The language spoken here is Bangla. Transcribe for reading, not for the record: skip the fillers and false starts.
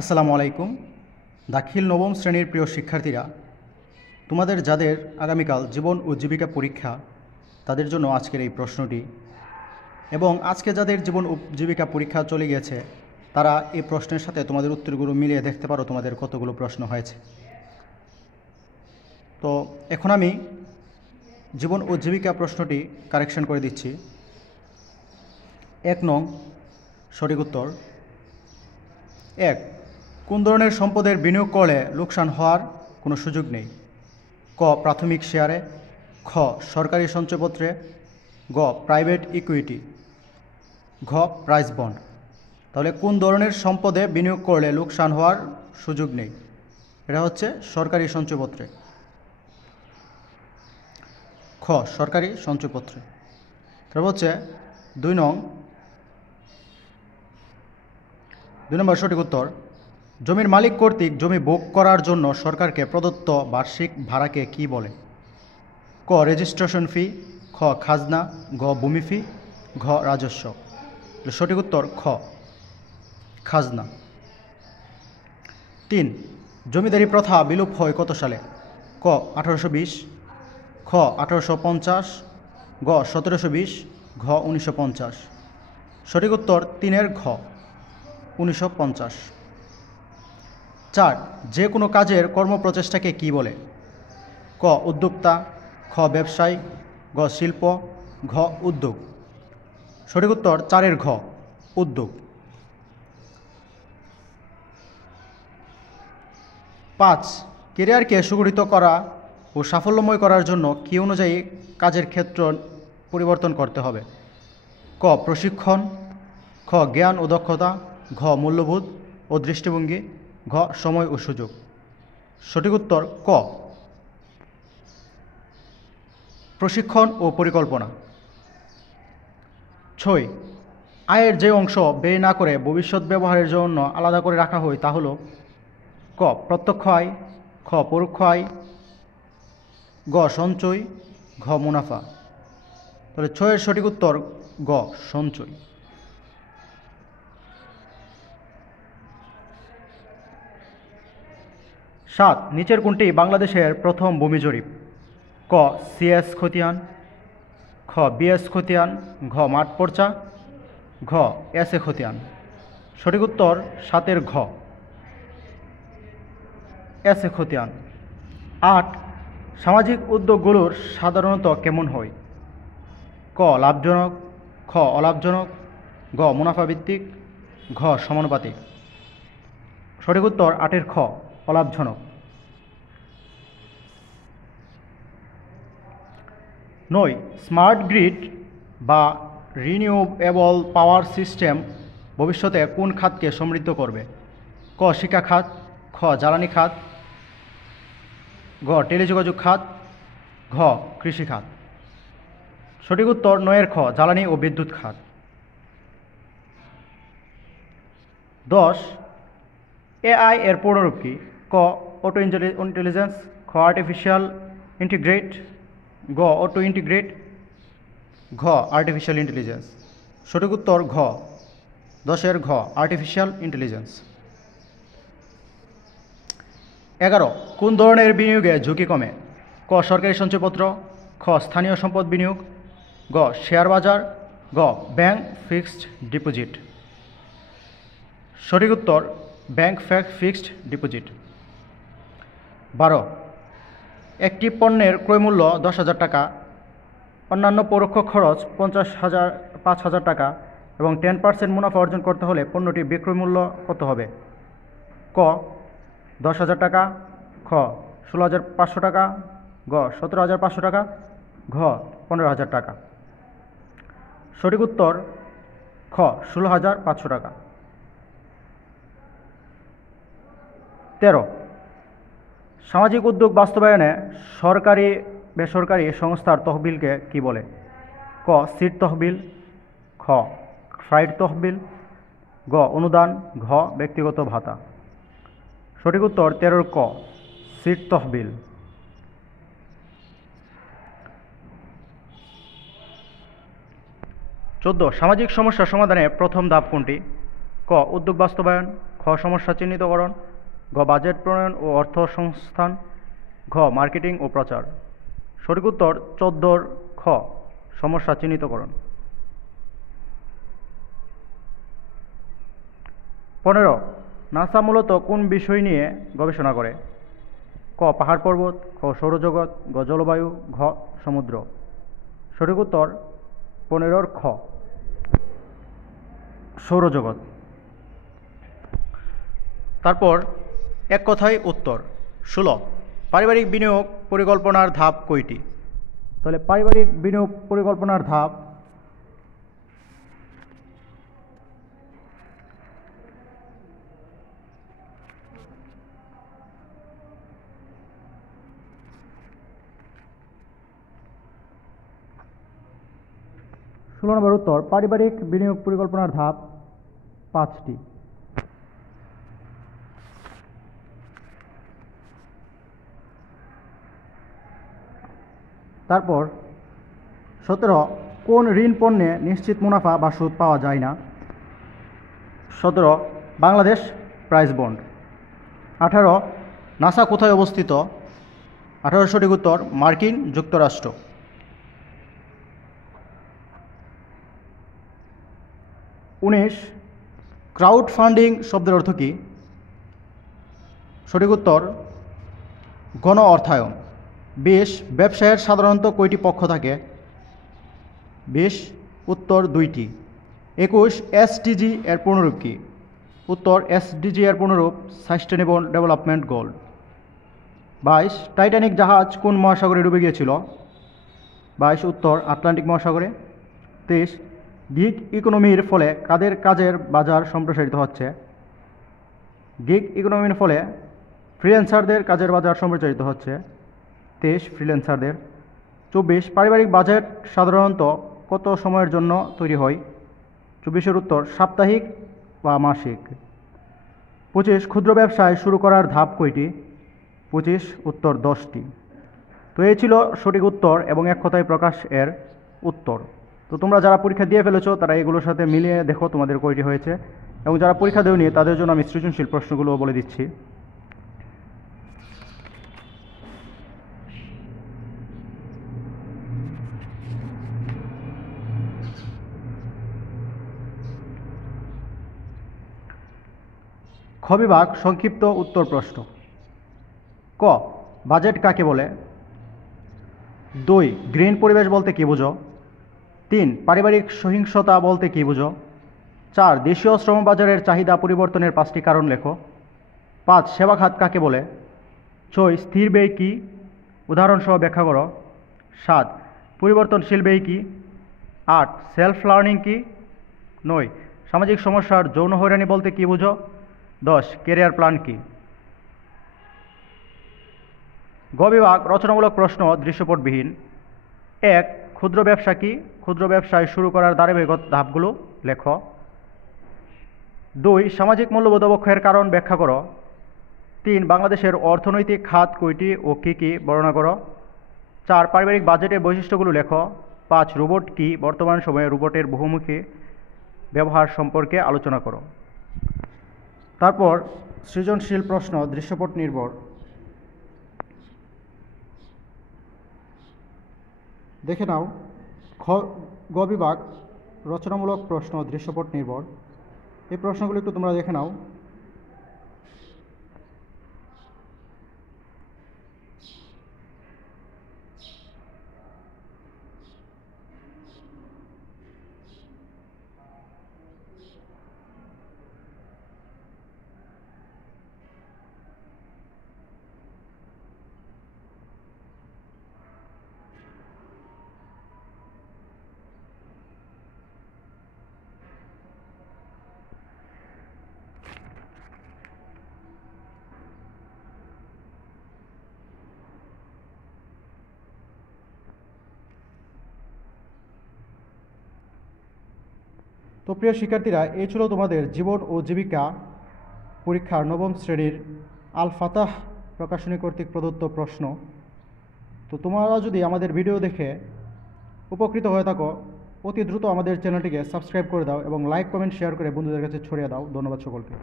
আসসালামু আলাইকুম। দাখিল নবম শ্রেণীর প্রিয় শিক্ষার্থীরা, তোমাদের যাদের আগামীকাল জীবন ও জীবিকা পরীক্ষা তাদের জন্য আজকের এই প্রশ্নটি। এবং আজকে যাদের জীবন ও জীবিকা পরীক্ষা চলে গিয়েছে তারা এই প্রশ্নের সাথে তোমাদের উত্তরগুলো মিলিয়ে দেখতে পারো তোমাদের কতগুলো প্রশ্ন হয়েছে। তো এখন আমি জীবন ও জীবিকা প্রশ্নটি কারেকশন করে দিচ্ছি। 1 নং সঠিক উত্তর। 1, কোন ধরনের সম্পদের বিনিয়োগ করলে লোকসান হওয়ার কোনো সুযোগ নেই? ক, প্রাথমিক শেয়ারে, খ, সরকারি সঞ্চয়পত্রে, গ, প্রাইভেট ইকুইটি, ঘ, প্রাইস বন্ড। তাহলে কোন ধরনের সম্পদে বিনিয়োগ করলে লোকসান হওয়ার সুযোগ নেই? এটা হচ্ছে সরকারি সঞ্চয়পত্রে। খ, সরকারি সঞ্চয়পত্রে। তারপর হচ্ছে 2 নম্বর সঠিক উত্তর। জমির মালিক কর্তৃক জমি ভোগ করার জন্য সরকারকে প্রদত্ত বার্ষিক ভাড়াকে কি বলে? ক, রেজিস্ট্রেশন ফি, খ, খাজনা, গ, ভূমি ফি, ঘ, রাজস্ব। সঠিক উত্তর খ, খাজনা। 3, জমিদারি প্রথা বিলুপ হয় কত সালে? ক, 1820, খ, 1850, গ, 1720, ঘ, 1950। সঠিক উত্তর 3 ঘ, 1950। 4, যে কোনো কাজের কর্মপ্রচেষ্টাকে কি বলে? ক, উদ্যোক্তা, খ, ব্যবসায়, গ, শিল্প, ঘ, উদ্যোগ। সঠিক উত্তর 4 ঘ, উদ্যোগ। 5, কেরিয়ারকে সুগঠিত করা ও সাফল্যময় করার জন্য কি অনুযায়ী কাজের ক্ষেত্র পরিবর্তন করতে হবে? ক, প্রশিক্ষণ, খ, জ্ঞান ও দক্ষতা, ঘ, মূল্যবোধ ও দৃষ্টিভঙ্গি, ঘ, সময় ও সুযোগ। সঠিক উত্তর ক, প্রশিক্ষণ ও পরিকল্পনা। 6, আয়ের যে অংশ ব্যয় না করে ভবিষ্যৎ ব্যবহারের জন্য আলাদা করে রাখা হয় তা হলো? ক, প্রত্যক্ষ আয়, খ, পরোক্ষ আয়, গ, সঞ্চয়, ঘ, মুনাফা। তাহলে 6 সঠিক উত্তর গ, সঞ্চয়। 7, নিচের কোনটি বাংলাদেশের প্রথম ভূমি জরিপ? ক, সিএস খতিয়ান, খ, বিএস খতিয়ান, ঘ, মাঠ পর্চা, ঘ, এস এ খতিয়ান। সঠিক উত্তর 7 ঘ, এস এ খতিয়ান। 8, সামাজিক উদ্যোগগুলোর সাধারণত কেমন হয়? ক, লাভজনক, খ, অলাভজনক, গ, মুনাফাভিত্তিক, ঘ, সমানুপাতিক। সঠিক উত্তর 8 খ, অলাভজনক। 9, স্মার্ট গ্রিড বা রিনিউয়েবল পাওয়ার সিস্টেম ভবিষ্যতে কোন খাতকে সমৃদ্ধ করবে? ক, শিক্ষা খাত, খ, জ্বালানি খাত, ঘ, টেলিযোগাযোগ খাত, ঘ, কৃষি খাত। সঠিক উত্তর 9 খ, জ্বালানি ও বিদ্যুৎ খাত। 10, এআই এর পূর্ণরূপ কি? ক, অটো ইন্টেলিজেন্স, খ, আর্টিফিশিয়াল ইন্টিগ্রেট, গ, অটো ইন্টিগ্রেট, ঘ, আর্টিফিশিয়াল ইন্টেলিজেন্স। সঠিক উত্তর ঘ, 10 ঘ, আর্টিফিশিয়াল ইন্টেলিজেন্স। 11, কোন ধরনের বিনিয়োগে ঝুঁকি কমে? ক, সরকারি সঞ্চয়পত্র, খ, স্থানীয় সম্পদ বিনিয়োগ, গ, শেয়ার বাজার, গ, ব্যাংক ফিক্সড ডিপোজিট। সঠিক উত্তর ব্যাংক ফিক্সড ডিপোজিট। 12, একটি পণ্যের ক্রয়মূল্য 10,000 টাকা, অন্যান্য পরোক্ষ খরচ 5,000 টাকা এবং 10% মুনাফা অর্জন করতে হলে পণ্যটির বিক্রয় মূল্য কত হবে? ক, 10,000 টাকা, খ, 16,500 টাকা, গ, 17,500 টাকা, ঘ, 15,000 টাকা। সঠিক উত্তর খ, 16,500 টাকা। 13, সামাজিক উদ্যোগ বাস্তবায়নে সরকারি বেসরকারি সংস্থার তহবিলকে কি বলে? ক, সিড তহবিল, খ, ফাইড তহবিল, গ, অনুদান, ঘ, ব্যক্তিগত ভাতা। সঠিক উত্তর 13 ক, সিড তহবিল। 14, সামাজিক সমস্যা সমাধানে প্রথম ধাপ কোনটি? ক, উদ্যোগ বাস্তবায়ন, খ, সমস্যা চিহ্নিতকরণ, গ বাজেট প্রণয়ন ও অর্থ সংস্থান, ঘ মার্কেটিং ও প্রচার। সঠিক উত্তর 14 খ সমস্যা চিহ্নিতকরণ। 15 নাসা মূলত কোন বিষয় নিয়ে গবেষণা করে? ক পাহাড় পর্বত, খ সৌরজগৎ, গ জলবায়ু, ঘ সমুদ্র। সঠিক উত্তর 15 খ সৌরজগৎ। তারপর এক কথায় উত্তর 16 পারিবারিক বিনিয়োগ পরিকল্পনার ধাপ কয়টি? তাহলে পারিবারিক বিনিয়োগ পরিকল্পনার ধাপ 16 নম্বর উত্তর পারিবারিক বিনিয়োগ পরিকল্পনার ধাপ 5টি। তারপর 17 কোন ঋণ পণ্যে নিশ্চিত মুনাফা বা সুদ পাওয়া যায় না? 17 বাংলাদেশ প্রাইজ বন্ড। 18 নাসা কোথায় অবস্থিত? 18 সঠিক উত্তর মার্কিন যুক্তরাষ্ট্র। 19 ক্রাউড ফান্ডিং শব্দের অর্থ কী? সঠিক উত্তর গণ অর্থায়ন। 20 ব্যবসায়ের সাধারণত কয়টি পক্ষ থাকে? 20 উত্তর 2টি। 21 এসডিজি এর পূর্ণরূপ কী? উত্তর এসডিজি এর পূর্ণরূপ সাস্টেনেবল ডেভেলপমেন্ট গোল। 22 টাইটানিক জাহাজ কোন মহাসাগরে ডুবে গিয়েছিল? 22 উত্তর আটলান্টিক মহাসাগরে। 23 গিগ ইকোনমির ফলে কাদের কাজের বাজার সম্প্রসারিত হচ্ছে? গিগ ইকোনমির ফলে ফ্রিল্যান্সারদের কাজের বাজার সম্প্রসারিত হচ্ছে। 23 ফ্রিল্যান্সারদের। 24 পারিবারিক বাজেট সাধারণত কত সময়ের জন্য তৈরি হয়? 24 উত্তর সাপ্তাহিক বা মাসিক। 25 ক্ষুদ্র ব্যবসায় শুরু করার ধাপ কয়টি? 25 উত্তর 10টি। তো এই ছিল সঠিক উত্তর এবং এক কথায় প্রকাশ এর উত্তর। তো তোমরা যারা পরীক্ষা দিয়ে ফেলেছো তারা এগুলোর সাথে মিলিয়ে দেখো তোমাদের কয়টি হয়েছে, এবং যারা পরীক্ষা দেওনি তাদের জন্য আমি সৃজনশীল প্রশ্নগুলো বলে দিচ্ছি। খ বিভাগ সংক্ষিপ্ত উত্তর প্রশ্ন। ক বাজেট কাকে বলে? 2 গ্রিন পরিবেশ বলতে কী বুঝো? 3 পারিবারিক সহিংসতা বলতে কী বুঝো? 4 দেশীয় শ্রমবাজারের চাহিদা পরিবর্তনের 5টি কারণ লেখো। 5 সেবা খাত কাকে বলে? 6 স্থির ব্যয় কী? উদাহরণসহ ব্যাখ্যা করো। 7 পরিবর্তনশীল ব্যয় কী? 8 সেলফ লার্নিং কী? 9 সামাজিক সমস্যার যৌন হয়রানি বলতে কী বুঝো? 10 ক্যারিয়ার প্ল্যান কী? গ বিভাগ রচনামূলক প্রশ্ন দৃশ্যপটবিহীন। 1 ক্ষুদ্র ব্যবসা কী? ক্ষুদ্র ব্যবসায় শুরু করার ধারাবাহিক ধাপগুলো লেখো। 2 সামাজিক মূল্যবোধ অবক্ষয়ের কারণ ব্যাখ্যা করো। 3 বাংলাদেশের অর্থনৈতিক খাত কয়টি ও কী কী বর্ণনা করো। 4 পারিবারিক বাজেটের বৈশিষ্ট্যগুলো লেখো। 5 রোবট কী? বর্তমান সময়ে রোবটের বহুমুখী ব্যবহার সম্পর্কে আলোচনা করো। তারপর সৃজনশীল প্রশ্ন দৃশ্যপট নির্ভর। দেখে নাও গ বিভাগ রচনামূলক প্রশ্ন দৃশ্যপট নির্ভর। এই প্রশ্নগুলো একটু তোমরা দেখে নাও। তো প্রিয় শিক্ষার্থীরা, এই ছিল তোমাদের জীবন ও জীবিকা পরীক্ষার 9ম শ্রেণীর আল ফাতাহ প্রকাশনী কর্তৃক প্রদত্ত প্রশ্ন। তো তোমরা যদি আমাদের ভিডিও দেখে উপকৃত হয়ে থাকো অতি দ্রুত আমাদের চ্যানেলটিকে সাবস্ক্রাইব করে দাও এবং লাইক কমেন্ট শেয়ার করে বন্ধুদের কাছে ছড়িয়ে দাও। ধন্যবাদ সকলকে।